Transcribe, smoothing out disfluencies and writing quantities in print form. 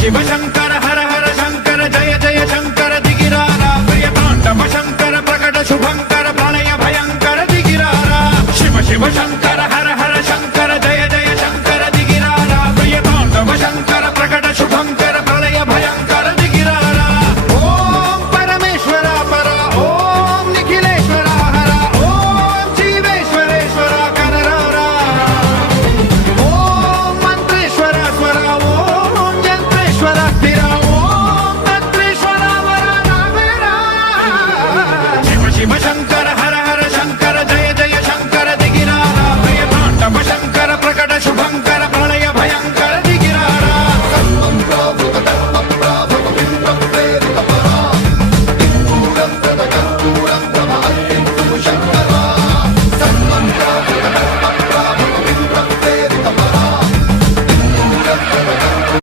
శివ శంకర హర హర శంకర జయ జయ శంకర దిగిరారా ప్రియ తాండవ శంకర ప్రకట శుభంకర ప్రళయ భయంకర దిగిరారా శివ శివ శంకర హర హర శంకర జయ జయ శంకర దిగిరారా ప్రియ తాండవ శంకర ప్రకట శుభంకర